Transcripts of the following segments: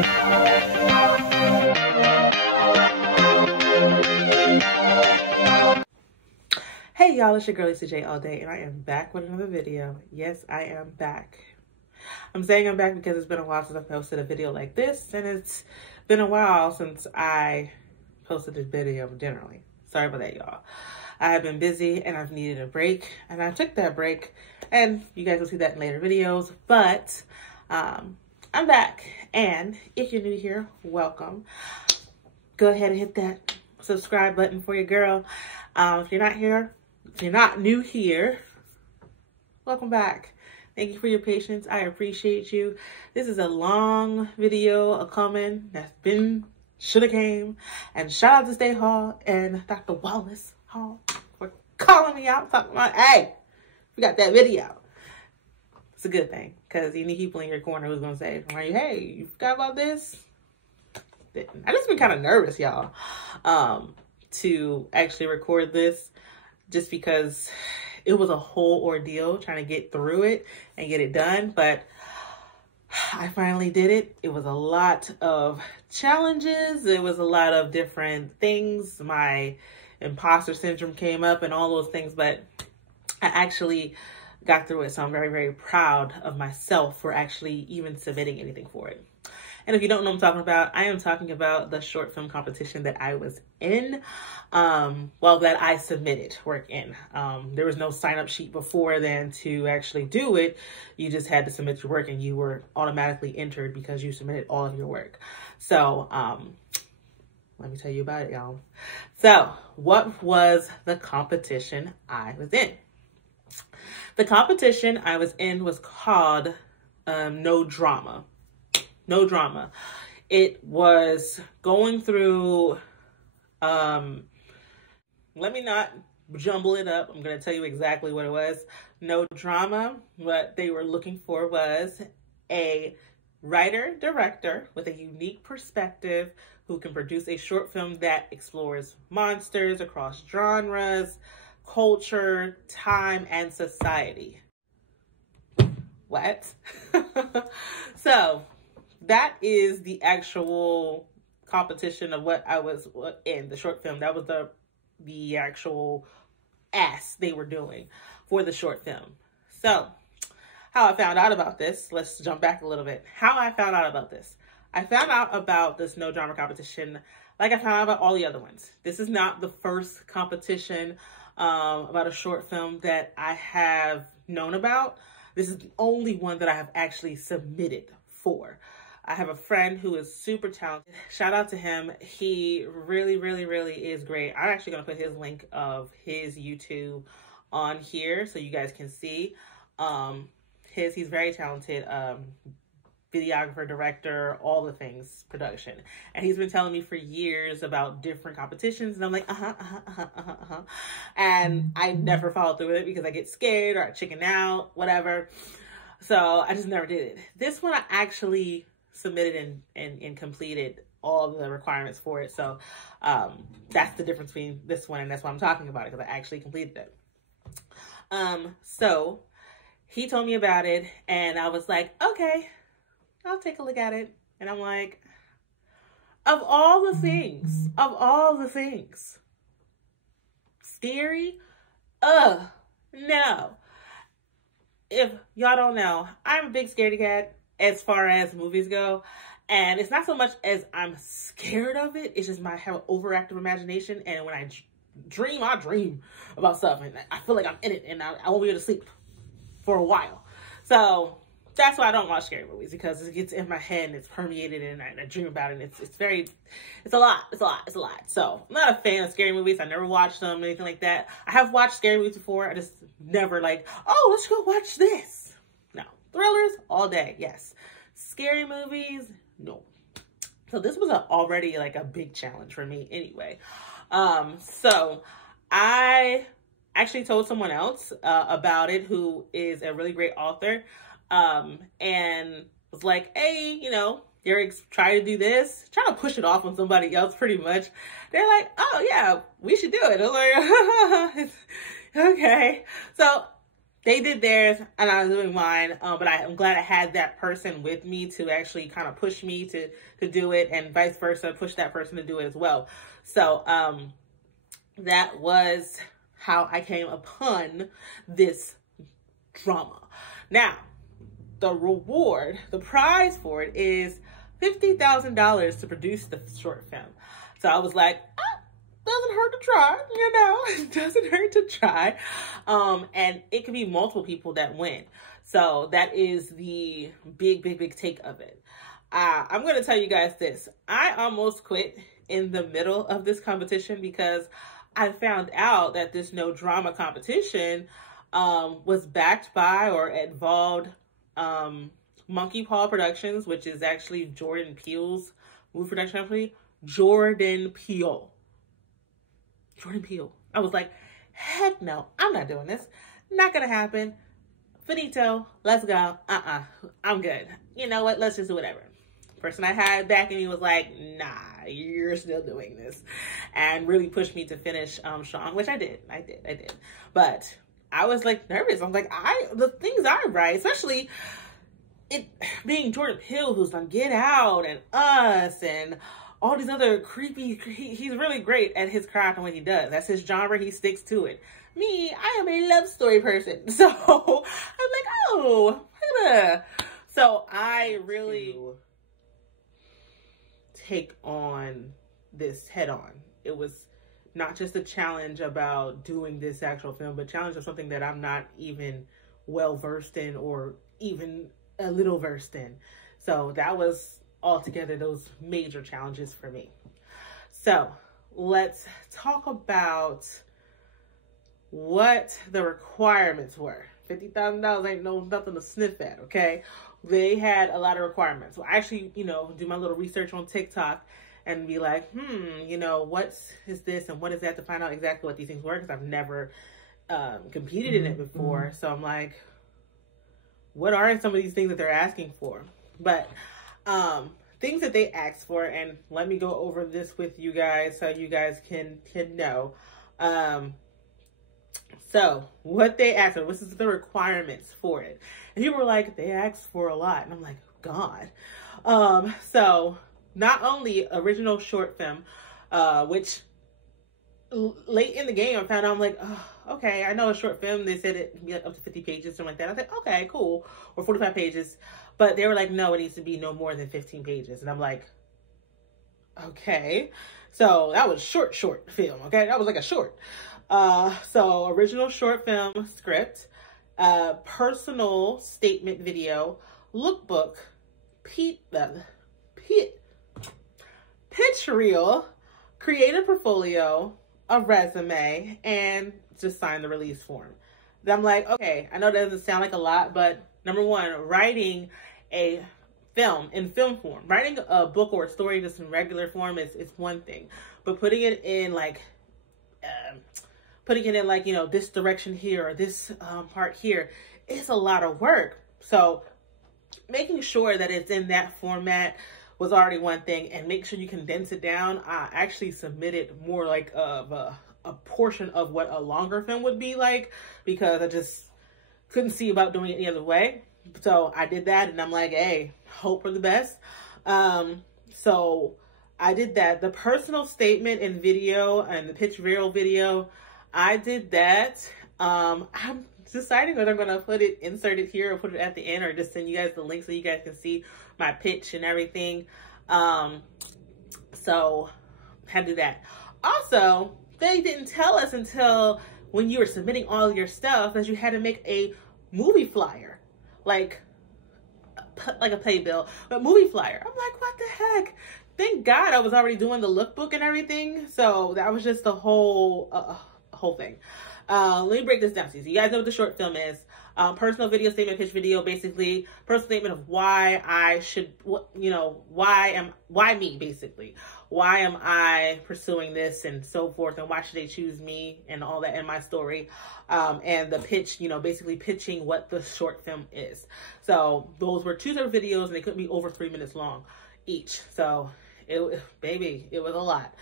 Hey y'all, it's your girl Lisa J all day, and I am back with another video. Yes, I am back. I'm saying I'm back because it's been a while since I posted a video like this, and it's been a while since I posted this video generally. Sorry about that, y'all. I have been busy and I've needed a break, and I took that break, and you guys will see that in later videos, but I'm back, and if you're new here, welcome. Go ahead and hit that subscribe button for your girl. If you're not new here, welcome back. Thank you for your patience. I appreciate you. This is a long video coming that's been, shoulda came. And shout out to State Hall and Dr. Wallace Hall for calling me out, talking about, hey, we got that video. It's a good thing, because you need people in your corner who's going to say, hey, you forgot about this? I just been kind of nervous, y'all, to actually record this, just because it was a whole ordeal trying to get through it and get it done. But I finally did it. It was a lot of challenges. It was a lot of different things. My imposter syndrome came up and all those things, but I actually got through it. So I'm very, very proud of myself for actually even submitting anything for it. And if you don't know what I'm talking about, I am talking about the short film competition that I was in, that I submitted work in. There was no sign-up sheet before then to actually do it. You just had to submit your work, and you were automatically entered because you submitted all of your work. So let me tell you about it, y'all. So what was the competition I was in? The competition I was in was called No Drama. No Drama. It was going through, let me not jumble it up. I'm going to tell you exactly what it was. No Drama, what they were looking for was a writer-director with a unique perspective who can produce a short film that explores monsters across genres, culture, time, and society. What? So that is the actual competition of what I was in, the short film. That was the actual ask they were doing for the short film. So how I found out about this, let's jump back a little bit. How I found out about this. I found out about this No Drama competition like I found out about all the other ones. This is not the first competition about a short film that I have known about. This is the only one that I have actually submitted for. I have a friend who is super talented. Shout out to him. He really, really, really is great. I'm actually going to put his link of his YouTube on here so you guys can see. He's very talented. Videographer, director, all the things, production. And he's been telling me for years about different competitions, and I'm like, and I never followed through with it because I get scared or I chicken out, whatever. So I just never did it. This one I actually submitted and completed all the requirements for it. So that's the difference between this one, and that's why I'm talking about it, because I actually completed it. So he told me about it, and I was like, okay, I'll take a look at it. And I'm like, of all the things, scary? No. If y'all don't know, I'm a big scaredy cat as far as movies go. And it's not so much as I'm scared of it. It's just I have an overactive imagination. And when I dream about stuff. And I feel like I'm in it. And I won't be able to sleep for a while. So that's why I don't watch scary movies, because it gets in my head and it's permeated and I dream about it. And it's a lot. So I'm not a fan of scary movies. I never watched them, anything like that. I have watched scary movies before. I just never like, oh, let's go watch this. No. Thrillers all day. Yes. Scary movies. No. So this was already like a big challenge for me anyway. So I actually told someone else about it who is a really great author. And was like, hey, you're trying to do this, trying to push it off on somebody else pretty much. They're like, oh yeah, we should do it. I'm like, okay. So they did theirs and I was doing mine. But I'm glad I had that person with me to actually kind of push me to do it, and vice versa, push that person to do it as well. So that was how I came upon this drama. Now, the reward, the prize for it is $50,000 to produce the short film. So I was like, doesn't hurt to try, you know, it doesn't hurt to try. And it could be multiple people that win. So that is the big take of it. I'm going to tell you guys this. I almost quit in the middle of this competition because I found out that this no drama competition was backed by or involved Monkey Paw Productions, which is actually Jordan Peele's movie production company. Jordan Peele. I was like, heck no, I'm not doing this. Not gonna happen. Finito, let's go. I'm good. You know what? Let's just do whatever. Person I had backing me was like, nah, you're still doing this, and really pushed me to finish strong, which I did. But I was like nervous. I'm like, the things I write, especially it being Jordan Peele, who's done Get Out and Us and all these other creepy, he's really great at his craft and what he does. That's his genre, he sticks to it. Me, I am a love story person. So I'm like, oh, so I really take on this head on. It was not just a challenge about doing this actual film, but challenge of something that I'm not even well versed in or even a little versed in. So that was altogether those major challenges for me. So let's talk about what the requirements were. $50,000 ain't nothing to sniff at, okay? They had a lot of requirements. So I actually, do my little research on TikTok and be like, what is this and what is that, to find out exactly what these things were, because I've never competed in it before. So I'm like, what are some of these things that they're asking for? But things that they asked for, and let me go over this with you guys so you guys can know. So what they asked for, this is the requirements for it. And people were like, they asked for a lot. And I'm like, God. So not only original short film, which late in the game I found out, I'm like, oh, okay, I know a short film, they said it can be like up to 50 pages, something like that. I was like, okay, cool. Or 45 pages. But they were like, no, it needs to be no more than 15 pages. And I'm like, okay. So that was short film, okay? That was like a short. So original short film script, personal statement video, lookbook, pitch reel, creative portfolio, a resume, and just sign the release form. Then I'm like, okay, I know that doesn't sound like a lot, but number one, writing a film in film form, writing a book or a story just in regular form is one thing, but putting it in like, this direction here or this part here is a lot of work. So making sure that it's in that format was already one thing, and make sure you condense it down. I actually submitted more like of a portion of what a longer film would be like, because I just couldn't see about doing it any other way. So I did that, and I'm like, hey, hope for the best. So I did that. The personal statement and video and the pitch reel video, I did that. I'm deciding whether I'm going to insert it here or put it at the end, or just send you guys the link so you guys can see my pitch and everything. So had to do that. Also, they didn't tell us until when you were submitting all your stuff that you had to make a movie flyer, like a playbill, but movie flyer. I'm like, what the heck? Thank God I was already doing the lookbook and everything. So that was just the whole thing. Let me break this down to you. So you guys know what the short film is. Personal video statement, pitch video, basically personal statement of why I should, why me, basically. Why am I pursuing this and so forth, and why should they choose me and all that in my story. And the pitch, basically pitching what the short film is. So those were 2 separate videos, and they couldn't be over 3 minutes long each. So it was a lot.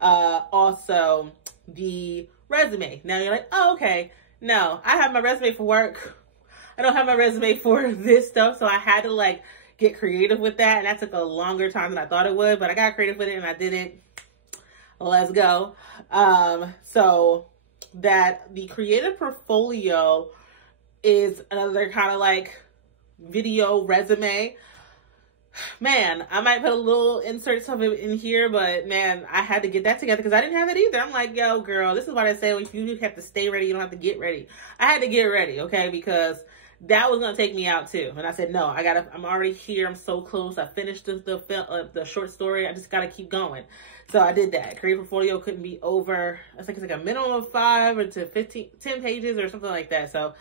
Also the resume. Now you're like, oh, okay, No, I have my resume for work. I don't have my resume for this stuff. So I had to like get creative with that. And that took a longer time than I thought it would, but I got creative with it and I did it. Let's go. So that the creative portfolio is another kind of like video resume. Man, I might put a little insert of it in here, but man, I had to get that together because I didn't have it either. I'm like, yo, girl, this is why they say if you have to stay ready, you don't have to get ready. I had to get ready, okay, because that was gonna take me out too. And I said, no, I'm already here. I'm so close. I finished the short story. I just gotta keep going. So I did that. Creative portfolio couldn't be over, I think it's like a minimum of 5 or to 10 pages or something like that. So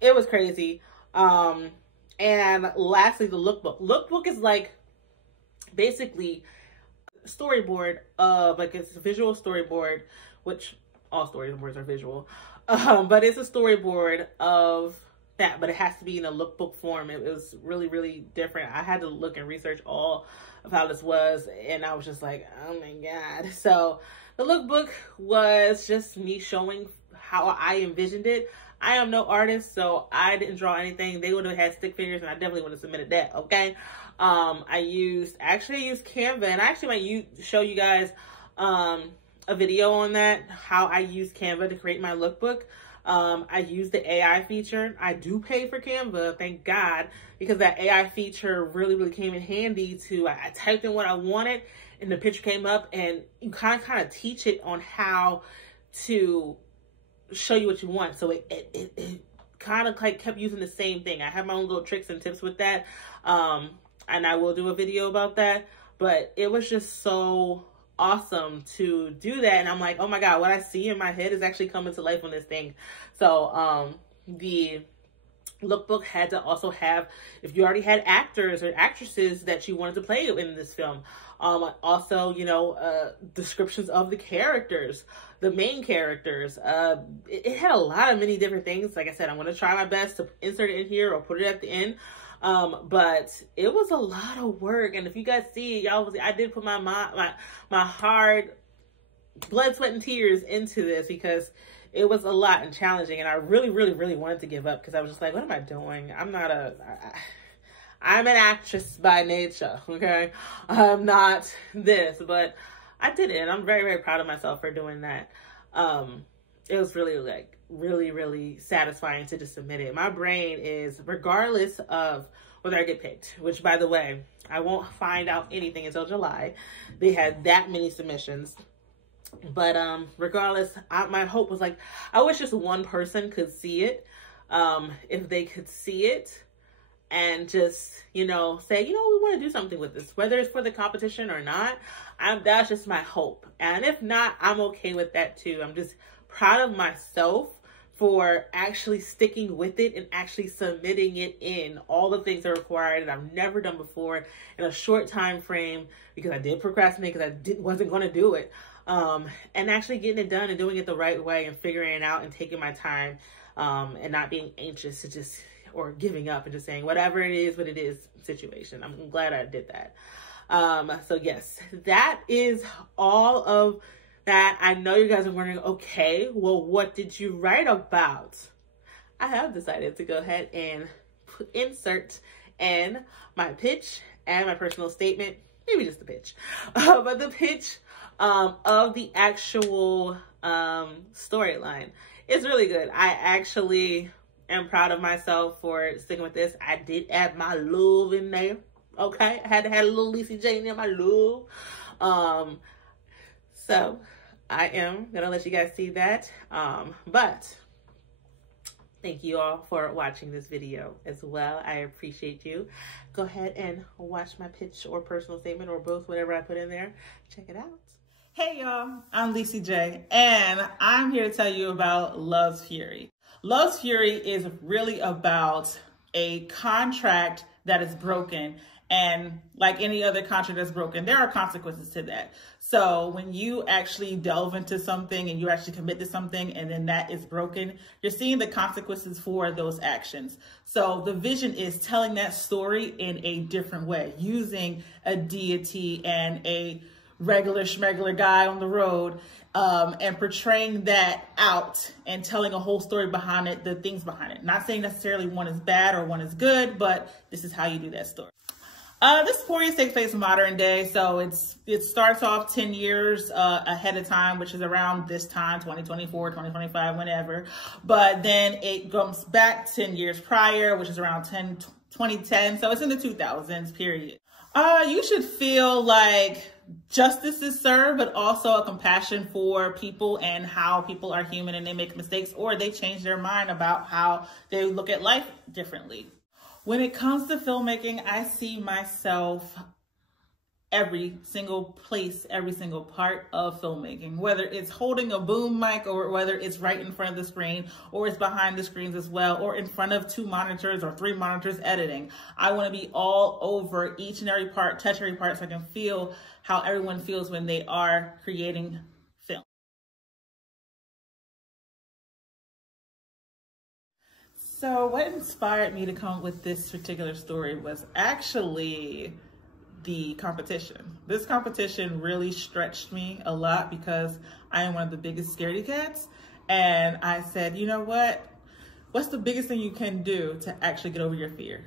it was crazy. And lastly, the lookbook. Lookbook is like basically storyboard of like, it's a visual storyboard, which all storyboards are visual. But it's a storyboard of that, but it has to be in a lookbook form. It was really, really different. I had to look and research all of how this was, and I was just like, oh my God. So the lookbook was just me showing how I envisioned it. I am no artist, so I didn't draw anything. They would have had stick figures, and I definitely would have submitted that, okay? I used Canva, and I actually might show you guys a video on that, how I use Canva to create my lookbook. I use the AI feature. I do pay for Canva, thank God, because that AI feature really, really came in handy to, I typed in what I wanted and the picture came up, and you kind of teach it on how to show you what you want. So it kind of like kept using the same thing. I have my own little tricks and tips with that. And I will do a video about that, but it was just so awesome to do that. And I'm like, oh my God, what I see in my head is actually coming to life on this thing. So the lookbook had to also have, if you already had actors or actresses that you wanted to play in this film, also, you know, descriptions of the characters, the main characters. It had a lot of many different things. Like I said, I'm going to try my best to insert it in here or put it at the end. But it was a lot of work. And if you guys see, I did put my hard blood, sweat, and tears into this because it was a lot and challenging. And I really, really, really wanted to give up because I was just like, what am I doing? I'm an actress by nature, okay? I'm not this, but I did it. And I'm very, very proud of myself for doing that. It was really, like, really, really satisfying to just submit it. My brain is, regardless of whether I get picked, which, by the way, I won't find out anything until July. They had that many submissions. But regardless, my hope was like, I wish just one person could see it. If they could see it and just, you know, say, you know, we want to do something with this, whether it's for the competition or not. That's just my hope. And if not, I'm okay with that too. I'm just proud of myself for actually sticking with it and actually submitting it in all the things that are required that I've never done before in a short time frame, because I did procrastinate because I wasn't going to do it. And actually getting it done and doing it the right way and figuring it out and taking my time, and not being anxious to just, or giving up and just saying whatever it is, what it is situation. I'm glad I did that. So yes, that is all of that. I know you guys are wondering, okay, well, what did you write about? I have decided to go ahead and insert in my pitch and my personal statement, maybe just the pitch, but the pitch of the actual storyline is really good. I actually am proud of myself for sticking with this. I did add my love in there. Okay, I had to have a little Lacey J in there, my love. So I am gonna let you guys see that. But thank you all for watching this video as well. I appreciate you. Go ahead and watch my pitch or personal statement or both, whatever I put in there. Check it out. Hey y'all, I'm Lacey J, and I'm here to tell you about Love's Fury. Love's Fury is really about a contract that is broken, and like any other contract that's broken, there are consequences to that. So when you actually delve into something and you actually commit to something and then that is broken, you're seeing the consequences for those actions. So the vision is telling that story in a different way, using a deity and a regular schmegular guy on the road, and portraying that out and telling a whole story behind it, the things behind it. Not saying necessarily one is bad or one is good, but this is how you do that story. This story takes place modern day, so it starts off 10 years ahead of time, which is around this time, 2024, 2025, whenever. But then it comes back 10 years prior, which is around 2010, so it's in the 2000s period. You should feel like justice is served, but also a compassion for people and how people are human and they make mistakes, or they change their mind about how they look at life differently. When it comes to filmmaking, I see myself every single place, every single part of filmmaking, whether it's holding a boom mic or whether it's right in front of the screen or it's behind the screens as well, or in front of 2 monitors or 3 monitors editing. I want to be all over each and every part, touch every part, so I can feel how everyone feels when they are creating film. So what inspired me to come up with this particular story was actually the competition. This competition really stretched me a lot because I am one of the biggest scaredy cats. And I said, you know what? What's the biggest thing you can do to actually get over your fear?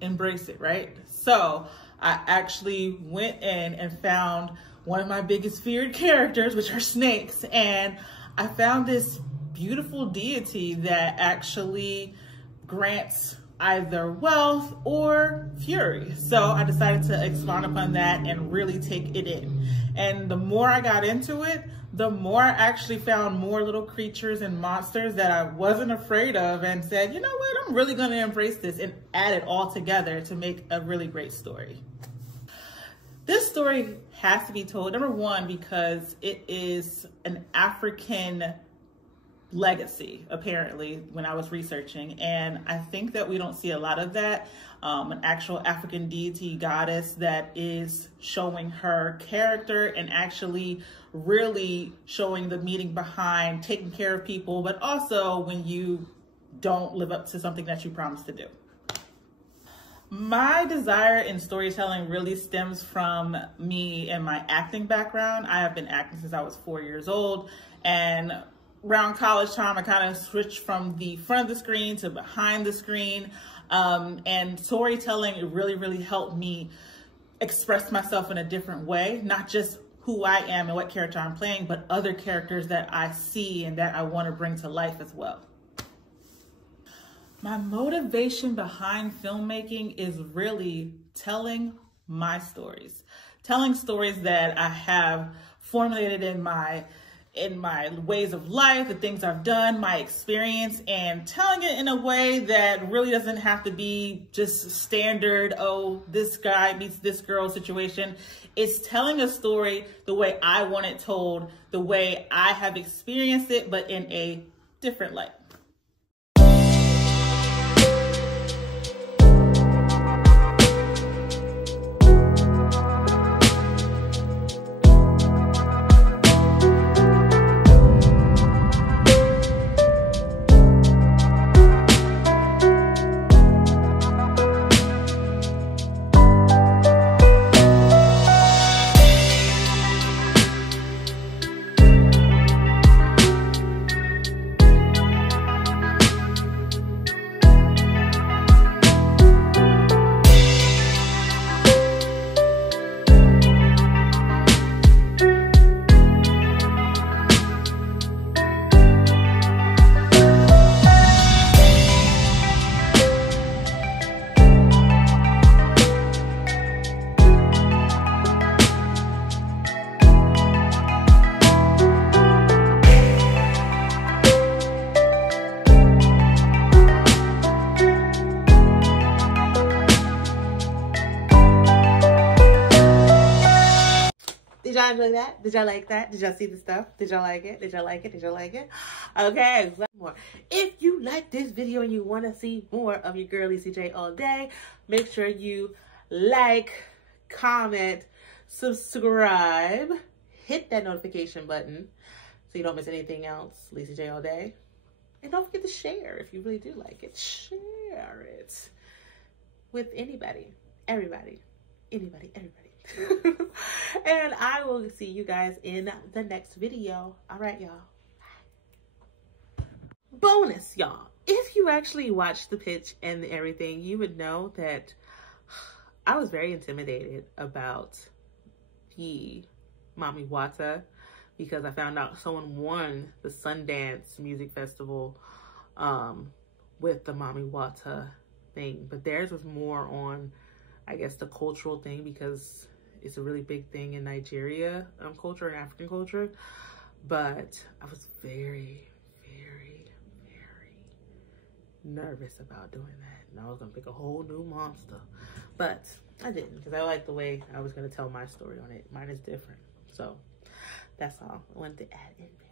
Embrace it, right? So I actually went in and found one of my biggest feared characters, which are snakes. And I found this beautiful deity that actually grants either wealth or fury. So I decided to expound upon that and really take it in. And the more I got into it, the more I actually found more little creatures and monsters that I wasn't afraid of, and said, you know what, I'm really going to embrace this and add it all together to make a really great story. This story has to be told, number one, because it is an African legacy, apparently, when I was researching. And I think that we don't see a lot of that. An actual African deity goddess that is showing her character and actually really showing the meaning behind taking care of people, but also when you don't live up to something that you promised to do. My desire in storytelling really stems from me and my acting background. I have been acting since I was 4 years old, and around college time, I kind of switched from the front of the screen to behind the screen. And storytelling really, really helped me express myself in a different way, not just who I am and what character I'm playing, but other characters that I see and that I want to bring to life as well. My motivation behind filmmaking is really telling my stories, telling stories that I have formulated in my ways of life, the things I've done, my experience, and telling it in a way that really doesn't have to be just standard, oh, this guy meets this girl situation. It's telling a story the way I want it told, the way I have experienced it, but in a different light. Did y'all enjoy that? Did y'all like that? Did y'all see the stuff? Did y'all like it? Did y'all like it? Did y'all like it? Okay, more. If you like this video and you want to see more of your girl CJ all day, make sure you like, comment, subscribe, hit that notification button so you don't miss anything else. Lisa J all day. And don't forget to share if you really do like it. Share it with anybody, everybody, anybody, everybody. And I will see you guys in the next video. All right, y'all. Bonus, y'all. If you actually watched the pitch and everything, you would know that I was very intimidated about the Mami Wata because I found out someone won the Sundance Music Festival with the Mami Wata thing. But theirs was more on, I guess, the cultural thing because it's a really big thing in Nigeria culture and African culture. But I was very nervous about doing that, and I was gonna pick a whole new monster, but I didn't because I like the way I was gonna tell my story on it. Mine is different, so that's all I wanted to add in there.